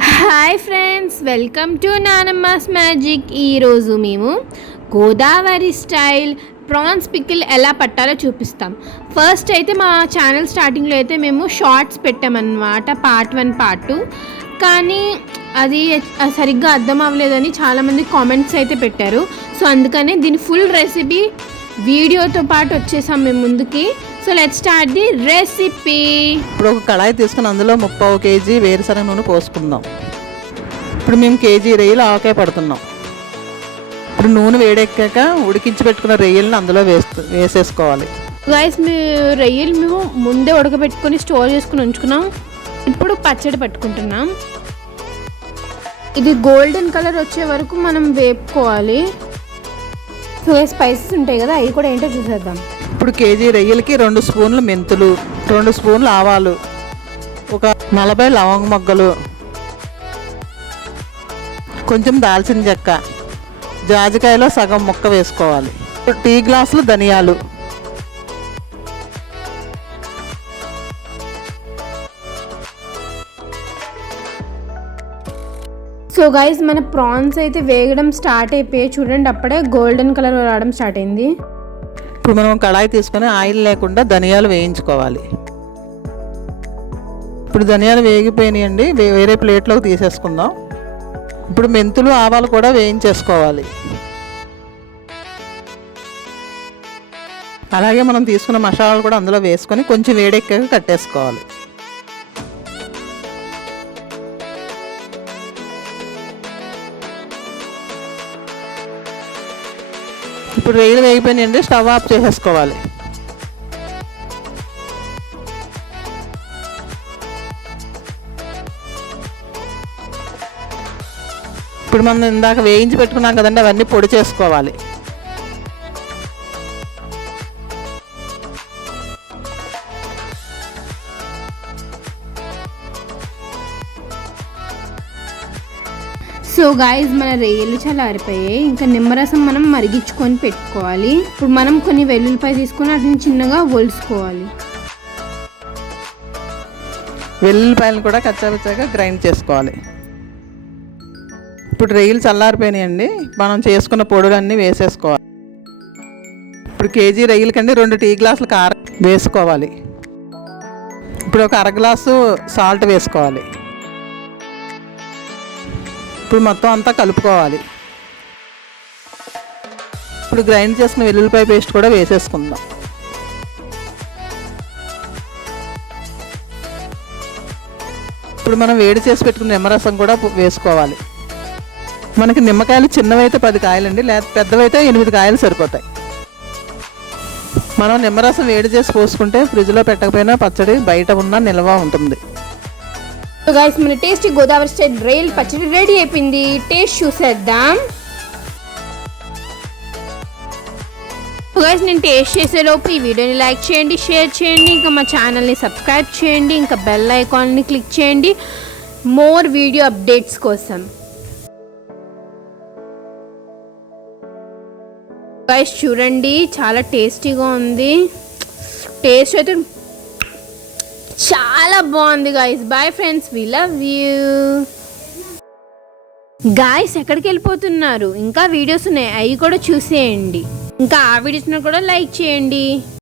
Hi friends, welcome to Nanamma's magic. ఈరోజు మేము Godavari style prawns pickle ఎలా పట్టాలో చూపిస్తాం. ఫస్ట్ అయితే మా ఛానల్ స్టార్టింగ్లో అయితే మేము షార్ట్స్ పెట్టామన్నమాట, పార్ట్ 1 పార్ట్ 2. కానీ అది సరిగ్గా అర్థం అవ్వలేదని చాలామంది కామెంట్స్ అయితే పెట్టారు. సో అందుకనే దీని ఫుల్ రెసిపీ వీడియోతో పాటు వచ్చేసాం మేము ముందుకి. So let's start the recipe. ఇప్పుడు ఒక కళాయి తీసుకుని అందులో 30 కేజీ వేరుశనగ నూనె పోసుకుందాం. ఇప్పుడు మేము కేజీ రొయ్యలు ఆవకాయ పడుతున్నాం. ఇప్పుడు నూనె వేడెక్కాక ఉడికించి పెట్టుకున్న రొయ్యలను అందులో వేసేసుకోవాలి. గైస్, రొయ్యలు మేము ముందే ఉడకబెట్టుకొని స్టోర్ చేసుకుని ఉంచుకున్నాం. ఇప్పుడు పచ్చడి పట్టుకుంటున్నాం. ఇది గోల్డెన్ కలర్ వచ్చే వరకు మనం వేపుకోవాలి. సో స్పైసెస్ ఉంటాయి కదా, అవి కూడా ఏంటో చూసేద్దాం. ఇప్పుడు కేజీ రొయ్యలకి 2 స్పూన్లు మెంతులు, 2 స్పూన్లు ఆవాలు, ఒక 40 లవంగ మొగ్గలు, కొంచెం దాల్చిన చెక్క, జాజికాయలో సగం ముక్క వేసుకోవాలి. టీ గ్లాసులు ధనియాలు, సో గైస్, మన ప్రాన్స్ అయితే వేగడం స్టార్ట్ అయిపోయాయి. చూడండి, అప్పుడే గోల్డెన్ కలర్ రావడం స్టార్ట్ అయింది. ఇప్పుడు మనం కళాయి తీసుకొని ఆయిల్ లేకుండా ధనియాలు వేయించుకోవాలి. ఇప్పుడు ధనియాలు వేగిపోయినాయండి, వేరే ప్లేట్లోకి తీసేసుకుందాం. ఇప్పుడు మెంతులు ఆవాలు కూడా వేయించేసుకోవాలి. అలాగే మనం తీసుకున్న మసాలాలు కూడా అందులో వేసుకొని కొంచెం వేడెక్కాక కట్టేసుకోవాలి. ఇప్పుడు రొయ్యలు వేగిపోయినాయండి, స్టవ్ ఆఫ్ చేసేసుకోవాలి. ఇప్పుడు మనం ఇందాక వేయించి పెట్టుకున్నాం కదండి, అవన్నీ పొడి చేసుకోవాలి. సో గాయస్, మన రొయ్యలు చాలా ఆరిపోయాయి. ఇంకా నిమ్మరసం మనం మరిగించుకొని పెట్టుకోవాలి. ఇప్పుడు మనం కొన్ని వెల్లుల్లిపాయ తీసుకొని వాటిని చిన్నగా ఒలుసుకోవాలి. వెల్లుల్లిపాయలను కూడా కచ్చాపచ్చాగా గ్రైండ్ చేసుకోవాలి. ఇప్పుడు రొయ్యలు చల్లారిపోయినాయండి, మనం చేసుకున్న పొడులన్నీ వేసేసుకోవాలి. ఇప్పుడు కేజీ రొయ్యలకండి 2 టీ గ్లాసులు కారం వేసుకోవాలి. ఇప్పుడు ఒక 1/2 గ్లాసు సాల్ట్ వేసుకోవాలి. ఇప్పుడు మొత్తం అంతా కలుపుకోవాలి. ఇప్పుడు గ్రైండ్ చేసుకున్న వెల్లుల్లిపాయ పేస్ట్ కూడా వేసేసుకుందాం. ఇప్పుడు మనం వేడి చేసి పెట్టుకున్న నిమ్మరసం కూడా వేసుకోవాలి. మనకి నిమ్మకాయలు చిన్నవైతే 10 కాయలండి, లేదా పెద్దవైతే 8 కాయలు సరిపోతాయి. మనం నిమ్మరసం వేడి చేసి పోసుకుంటే ఫ్రిడ్జ్లో పెట్టకపోయినా పచ్చడి బయట ఉన్న నిల్వ ఉంటుంది. సో గైస్, మన టేస్టీ గోదావరి స్టైల్ రొయ్యల పచ్చడి రెడీ అయిపోయింది. టేస్ట్ చూసేద్దాం. సో గైస్, నేను టేస్ట్ చేసేలోపు ఈ వీడియోని లైక్ చేయండి, షేర్ చేయండి, ఇంకా మా ఛానల్ని సబ్స్క్రైబ్ చేయండి, ఇంకా బెల్ ఐకాన్ని క్లిక్ చేయండి మోర్ వీడియో అప్డేట్స్ కోసం. గైస్ చూడండి, చాలా టేస్టీగా ఉంది. టేస్ట్ అయితే చాలా బాగుంది guys. Bye friends, we love you. Guys, ఎక్కడికి వెళ్ళిపోతున్నారు? ఇంకా వీడియోస్ ఉన్నాయి, అవి కూడా చూసేయండి. ఇంకా ఆ వీడియోస్ని కూడా లైక్ చేయండి.